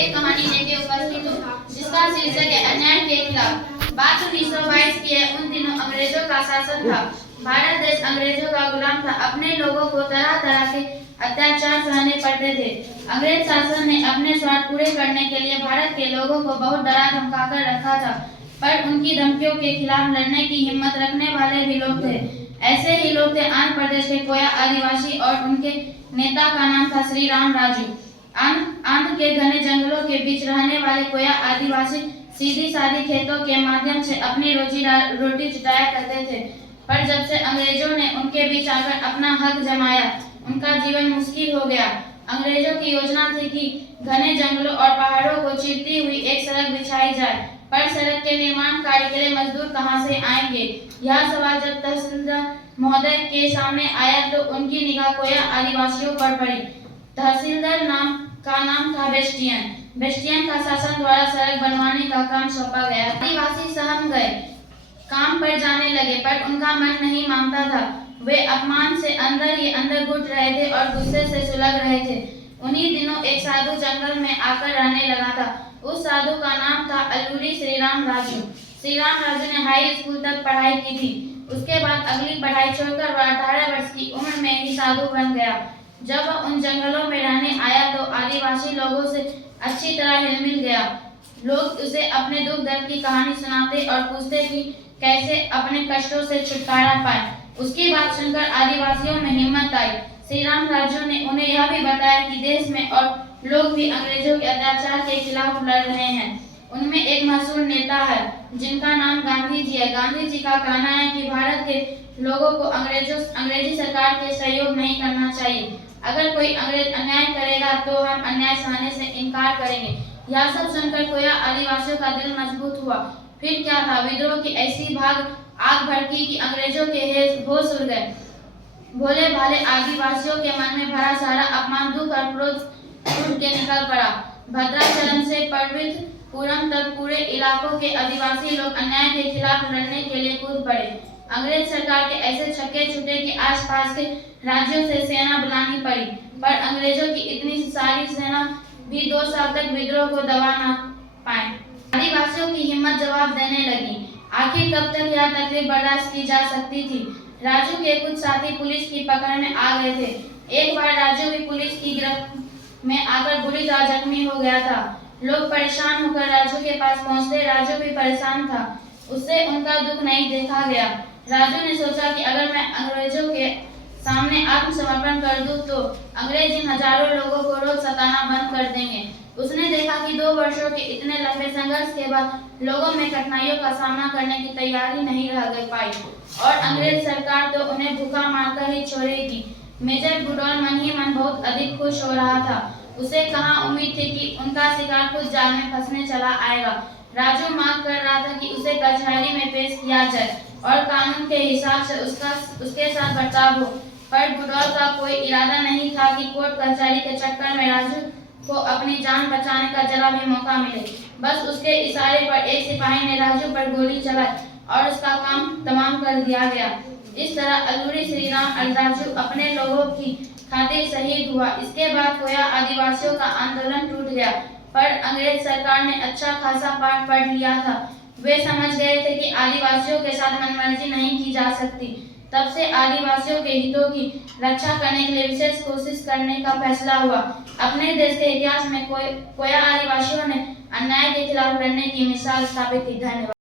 एक कहानी लेके उपस्थित हूँ जिसका शीर्षक है अन्याय के खिलाफ। बात 1922 की है। उन दिनों अंग्रेजों का शासन था। भारत देश अंग्रेजों का गुलाम था। अपने लोगों को तरह तरह के अत्याचार सहने पड़ते थे। अंग्रेज शासन ने अपने स्वार्थ पूरे करने के लिए भारत के लोगों को बहुत डरा धमका कर रखा था, पर उनकी धमकियों के खिलाफ लड़ने की हिम्मत रखने वाले भी लोग थे। ऐसे ही लोग थे आंध्र प्रदेश के कोया आदिवासी, और उनके नेता का नाम था श्री राम राजू। आंध्र के घने जंगलों के बीच रहने वाले कोया आदिवासी सीधी सादी खेतों के माध्यम से अपनी रोटी जुटाया करते थे, पर जब से अंग्रेजों ने उनके बीच आकर अपना हक जमाया, उनका जीवन मुश्किल हो गया। अंग्रेजों की योजना थी कि घने जंगलों और पहाड़ों को चीरती हुई एक सड़क बिछाई जाए, पर सड़क के निर्माण कार्य के लिए मजदूर कहां से आएंगे? यह सवाल जब तहसीलदार महोदय के सामने आया तो उनकी निगाह कोया आदिवासियों पर पड़ी। तहसीलदार का नाम था बेस्टियन का शासन द्वारा सड़क बनवाने का काम सौंपा गया। आदिवासी सहम गए, काम पर जाने लगे, पर उनका मन नहीं मानता था। वे अपमान से अंदर ही अंदर घुट रहे थे और गुस्से से सुलग रहे थे। उन्हीं दिनों एक साधु जंगल में आकर रहने लगा था। उस साधु का नाम था अल्लूरी श्री राम राजू। श्री राम राजू ने हाई स्कूल तक पढ़ाई की थी। उसके बाद अगली पढ़ाई छोड़कर वह 18 वर्ष की उम्र में ही साधु बन गया। जब वह उन जंगलों में रहने आया तो आदिवासी लोगों से अच्छी तरह हिल मिल गया। लोग उसे अपने दुख दर्द की कहानी सुनाते और पूछते कि कैसे अपने कष्टों से छुटकारा पाए। उसकी बात सुनकर आदिवासियों में हिम्मत आई। श्री राम राजू ने उन्हें यह भी बताया कि देश में और लोग भी अंग्रेजों के अत्याचार के खिलाफ लड़ रहे हैं। उनमें एक मशहूर नेता है जिनका नाम गांधी जी है। गांधी जी का कहना है कि भारत के लोगों को अंग्रेजी सरकार के सहयोग नहीं करना चाहिए। अगर कोई अंग्रेज अन्याय करेगा तो हम अन्याय सहने से इनकार करेंगे। यह सब सुनकर कोया आदिवासियों का दिल मजबूत हुआ। फिर क्या था, विद्रोह की ऐसी आग भड़की कि अंग्रेजों के होश उड़ गए। भोले भाले आदिवासियों के मन में भरा सारा अपमान, दुख और क्रोध फूट के निकल पड़ा। भद्राचलम से पार्वतीपुरम तक पूरे इलाकों के आदिवासी लोग अन्याय के खिलाफ लड़ने के लिए कूद पड़े। अंग्रेज सरकार के ऐसे छक्के छूटे कि आसपास के राज्यों से सेना बुलानी पड़ी, पर अंग्रेजों की इतनी सारी सेना भी 2 साल तक विद्रोह को दबा न पाए। आदिवासियों की हिम्मत जवाब देने लगी। आखिर कब तक यह तकलीफ बर्दाश्त की जा सकती थी? राजू के कुछ साथी पुलिस की पकड़ में आ गए थे। एक बार राजू भी पुलिस की गिरफ्त में आकर बुरी तरह जख्मी हो गया था। लोग परेशान होकर राजू के पास पहुंचते। राजू भी परेशान था, उससे उनका दुख नहीं देखा गया। राजू ने सोचा कि अगर मैं अंग्रेजों के सामने आत्मसमर्पण कर दूं तो अंग्रेज इन हजारों लोगों को रोज सताना बंद कर देंगे। उसने देखा कि 2 वर्षों के इतने लंबे संघर्ष के बाद लोगों में कठिनाइयों का सामना करने की तैयारी नहीं रह पाई, और अंग्रेज सरकार तो उन्हें भूखा मारकर ही छोड़ेगी। मेजर गुडॉल मन ही मन बहुत अधिक खुश हो रहा था। उसे कहाँ उम्मीद थी कि उनका शिकार खुद जाल में फंसने चला आएगा। राजू मांग कर रहा था कि उसे कचहरी में पेश किया जाए और कानून के हिसाब से उसके साथ बर्ताव हो, पर गुडॉल का कोई इरादा नहीं था कि कोर्ट कचहरी के चक्कर में राजू को अपनी जान बचाने का जरा भी मौका मिले। बस उसके इशारे पर एक सिपाही ने राजू पर गोली चलाई और उसका काम तमाम कर दिया गया। इस तरह अल्लूरी श्री राम राजू अपने लोगों की खातिर शहीद हुआ। इसके बाद कोया आदिवासियों का आंदोलन टूट गया, पर अंग्रेज सरकार ने अच्छा खासा पाठ पढ़ लिया था। वे समझ गए थे कि आदिवासियों के साथ मनमर्जी नहीं की जा सकती। तब से आदिवासियों के हितों की रक्षा करने के लिए विशेष कोशिश करने का फैसला हुआ। अपने देश के इतिहास में कोया आदिवासियों ने अन्याय के खिलाफ लड़ने की मिसाल स्थापित की। धन्यवाद।